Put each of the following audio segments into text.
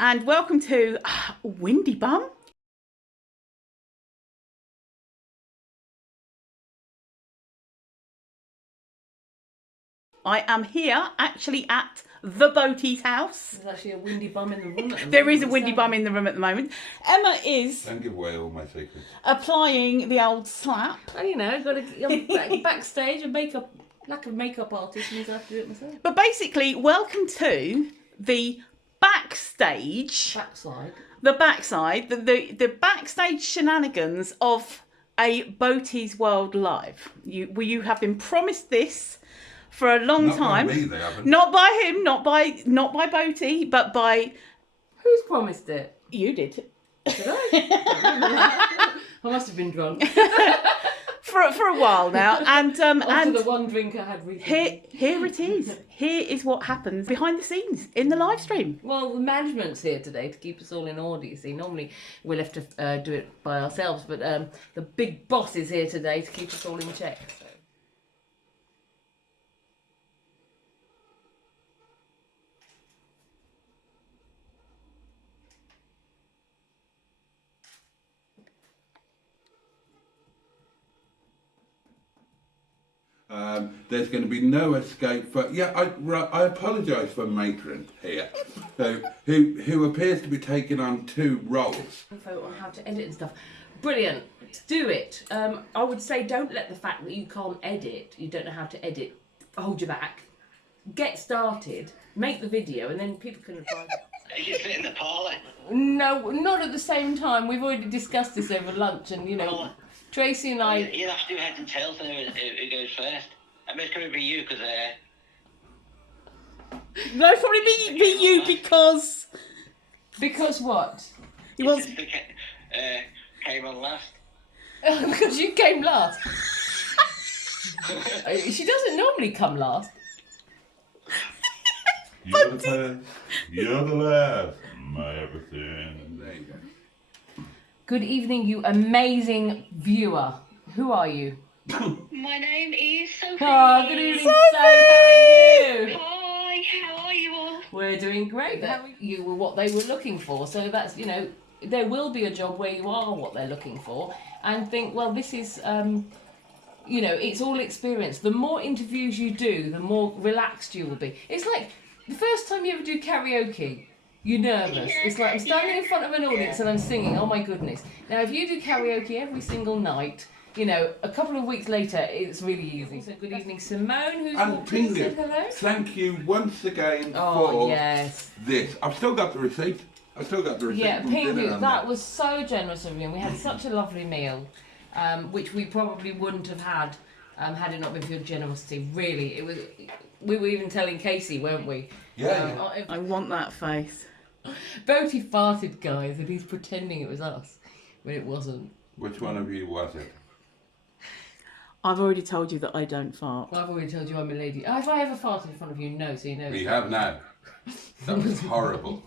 and welcome to Windy Bum. I am here actually at the Boaty's house. There's actually a windy bum in the room at the moment. There is a windy bum in the room at the moment. Emma is... Don't give away all my secrets. ...applying the old slap. Oh, you know, I've got to backstage, a lack of makeup artist, and I have to do it myself. But basically, welcome to the backstage... Backside. The backside, the backstage shenanigans of a Boaty's World Live. You have been promised this for a long time. Not by me, they haven't. Not by him, not by Boaty, but by... Who's promised it? You did. Did I? I must have been drunk. For a while now, and After the one drink I had recently. Here it is. Here is what happens behind the scenes in the live stream. Well, the management's here today to keep us all in order, you see. Normally we're left to do it by ourselves, but the big boss is here today to keep us all in check. So. There's going to be no escape for... Yeah, I apologise for Matron here, who appears to be taking on two roles. Info on how to edit and stuff. Brilliant. Do it. I would say don't let the fact that you can't edit, you don't know how to edit, hold you back. Get started, make the video, and then people can advise. You sit in the parlour. No, not at the same time. We've already discussed this over lunch, and you know, Well, Tracy and I. You'll have to do heads and tails to know who goes first. I mean, it's going to be you because No, probably be you because... Because what? He wants... came on last. Because you came last. She doesn't normally come last. You're the first, you're the last, my everything. There you go. Good evening, you amazing viewer. Who are you? My name is Sophie. Oh, good evening, Sophie. How are you? Hi, how are you all? We're doing great. You were what they were looking for, so that's, you know, there will be a job where you are what they're looking for, and think, well, this is, you know, it's all experience. The more interviews you do, the more relaxed you will be. It's like the first time you ever do karaoke, you're nervous. It's like I'm standing in front of an audience and I'm singing. Oh my goodness! Now, if you do karaoke every single night, you know, a couple of weeks later, it's really easy. So good evening, Simone, who's walked in and said hello. Thank you once again Oh, for yes. this. I've still got the receipt. Yeah, from dinner Pingu, on that was so generous of you, and we had such a lovely meal, which we probably wouldn't have had had it not been for your generosity. Really, it was. We were even telling Casey, weren't we? Yeah. I want that face. Boaty farted, guys, and he's pretending it was us when it wasn't. Which one of you was it? I've already told you that I don't fart. I've already told you I'm a lady. Have I ever farted in front of you? No, so you know. We have now. That was horrible.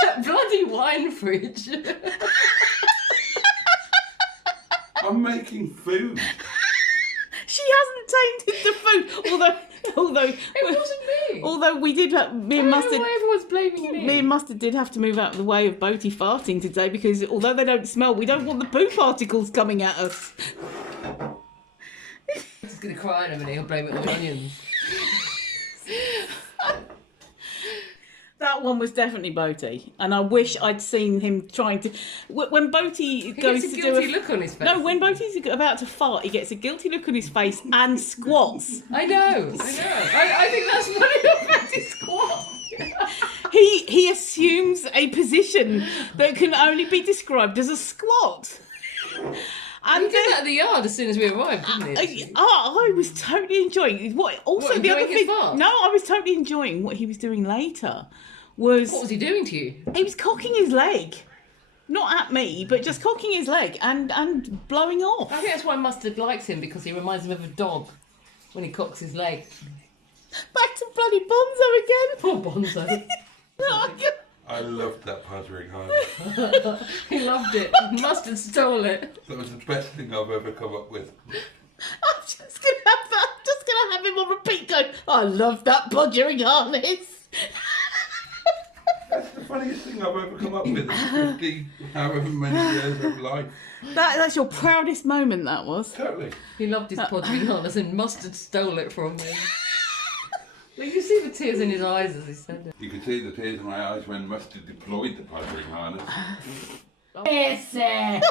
That bloody wine fridge. I'm making food. She hasn't tainted the food, although It wasn't me. Although we did, me and I don't know Mustard. why everyone's blaming me. Me and Mustard did have to move out of the way of Boaty farting today because although they don't smell, we don't want the poo particles coming at us. I'm just going to cry in a minute, he'll blame it on onions. That one was definitely Boaty, and I wish I'd seen him trying to. When Boaty goes He gets to a do guilty look on his face. No, when Boaty's about to fart, he gets a guilty look on his face and squats. I know. I think that's one of his squats. He assumes a position that can only be described as a squat. And he did that at the yard as soon as we arrived, didn't he? I was totally enjoying what. Also, What, the other enjoying his thing. fart? No, I was totally enjoying what he was doing later. What was he doing to you? He was cocking his leg, not at me, but just cocking his leg and blowing off. I think that's why Mustard likes him, because he reminds him of a dog when he cocks his leg. Back to bloody Bonzo again. Poor Bonzo. I loved that pottering home. He loved it. Mustard stole it. That was the best thing I've ever come up with. I'm just gonna have him on repeat going, I love that podgering harness. thing I've ever come up with in 50, however many years of life. That's your proudest moment, that was. Totally. He loved his podgy harness and Mustard stole it from me. Well, you can see the tears in his eyes as he said it. You could see the tears in my eyes when Mustard deployed the pottering harness. Yes, Alright.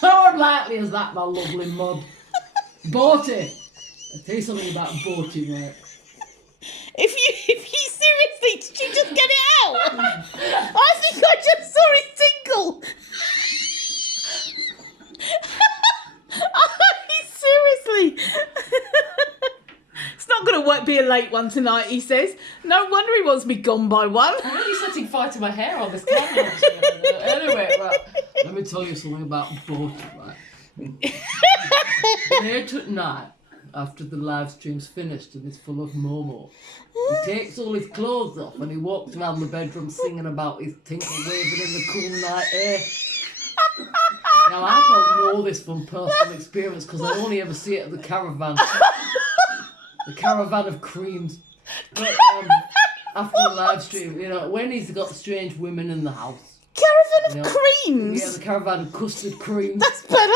how unlikely is that, my lovely mud? Boaty! I'll tell you something about Boaty, mate. If you seriously, did you just get it out? I think I just saw it tinkle. Seriously. It's not going to be a late one tonight, he says. No wonder he wants me gone by one. I'm really setting fire to my hair on this camera. Anyway, right, let me tell you something about Boaty, right? Late at night, after the live stream's finished and it's full of Momo, he takes all his clothes off and he walks around the bedroom singing about his tinkle waving in the cool night air. Now, I don't know this from personal experience because I only ever see it at the caravan. The caravan of creams. But after the live stream, you know, when he's got strange women in the house. Caravan of creams? Yeah, the caravan of custard creams. That's better.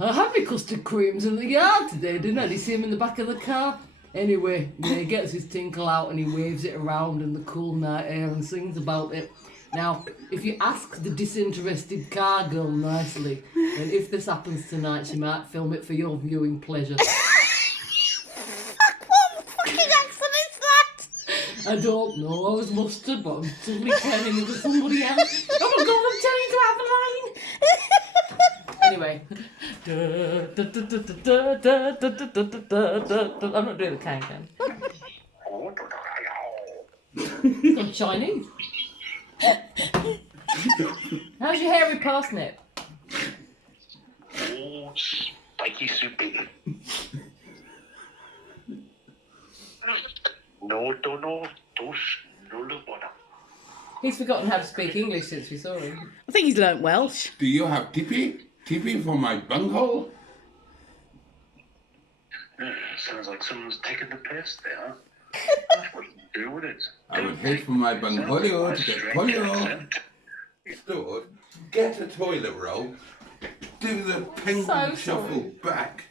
I had my custard creams in the yard today, didn't I? Did you see him in the back of the car? Anyway, yeah, he gets his tinkle out and he waves it around in the cool night air and sings about it. Now, if you ask the disinterested car girl nicely, then if this happens tonight, she might film it for your viewing pleasure. What fucking accent is that? I don't know, I was Mustard, but I'm suddenly turning into somebody else. Oh my god, I'm turning to Adeline! Anyway. I'm not doing the can-can. I'm Chinese. How's your hairy parsnip? Oh, spiky soupy. No, don't know. He's forgotten how to speak English since we saw him. I think he's learnt Welsh. Do you have tippy? Tippy for my bunghole? Sounds like someone's taken the piss there. That's what you do with it. I would hate for my bunghole to get polio. Stored, get a toilet roll, do the penguin shuffle back.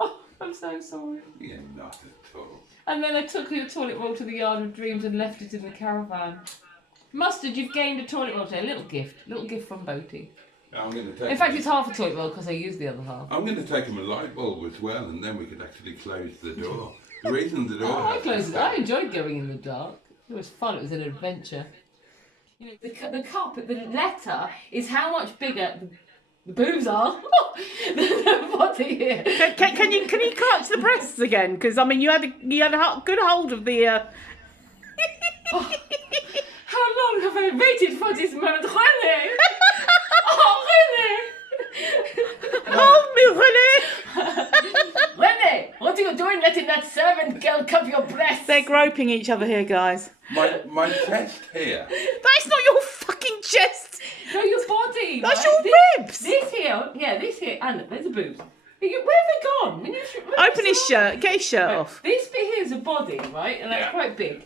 Oh, I'm so sorry. Yeah, not at all. And then I took your toilet roll to the Yard of Dreams and left it in the caravan. Mustard, you've gained a toilet roll today. A little gift from Boaty. I'm going to take. In fact, it's half a toilet roll because I used the other half. I'm going to take him a light bulb as well, and then we could actually close the door. The reason the door. Oh, I has closed it. to I stay- enjoyed going in the dark. It was fun. It was an adventure. You know, the cup, the letter is how much bigger the boobs are than the body here. Can you clutch the breasts again? Because I mean, you had a good hold of the. How long have I waited for this moment, René? Oh, René! Oh, me René! René, what are you doing letting that servant girl cup your breasts? They're groping each other here, guys. My chest here. That's not your fucking chest. No, your body. That's right? your ribs. This here, and there's the boobs. Where have they gone? When Open his shirt. Get his shirt Right, off. This bit here is a body, right? And that's quite big.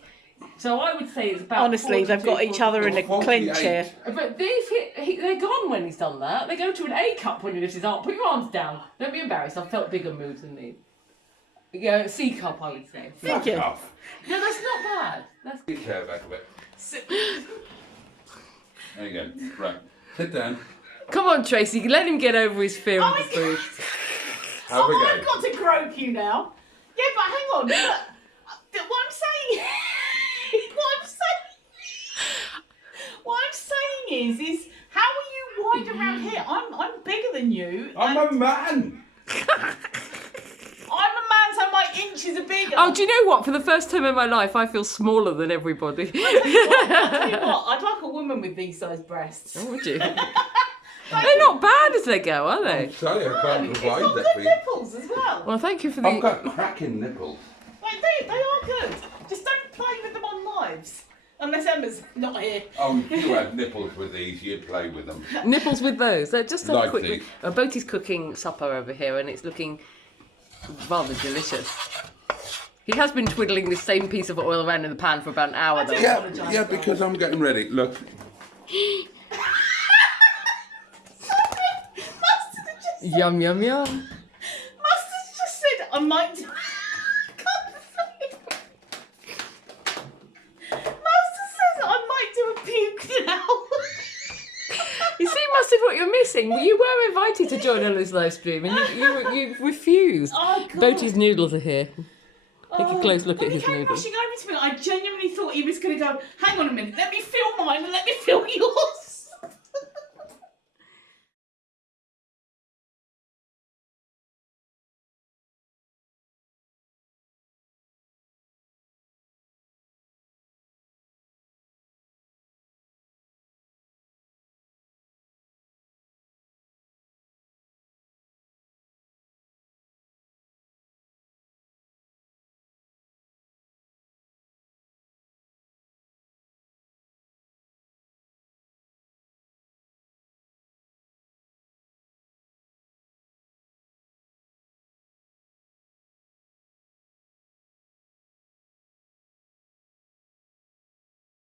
So I would say it's about Honestly, they've got 42, each other in a 48. clinch here. But these here, they're gone when he's done that. They go to an A cup when he lifts his arm. Put your arms down. Don't be embarrassed. I've felt bigger moves than these. Yeah, C cup, I would say. Thank you. Off. No, that's not bad. That's Get your chair back a bit. There you go. Right. Sit down. Come on, Tracy. Let him get over his fear of the food. Have a go. I've got to grope you now. Yeah, but hang on. What I'm saying. What I'm saying is how are you wide around here? I'm bigger than you. I'm a man. I'm a man, so my inches are bigger. Oh, do you know what? For the first time in my life, I feel smaller than everybody. I'll tell you what, I'd like a woman with these size breasts. Oh, would you? They're not bad as they go, are they? I'm sorry, I can't It's provide got that good for you. nipples as well. Well, thank you for I've the... got cracking nipples. Like, they are good. Just don't play with them on lives. Unless Emma's not here. Oh, if you had nipples with these, you'd play with them. Nipples with those. They're just Like quick. these. Boaty's cooking supper over here, and it's looking rather delicious. He has been twiddling this same piece of oil around in the pan for about an hour, though. Yeah, because I'm getting ready. Look. Yum, yum, yum. Mustard's just said I might do... Mustard says I might do a puke now. You see, Mustard, what you're missing? You were invited to join on this live stream and you refused. Oh, God. Boaty's noodles are here. Take a close look at his He came noodles. rushing over to me. I genuinely thought he was going to go, hang on a minute, let me feel mine and let me feel yours.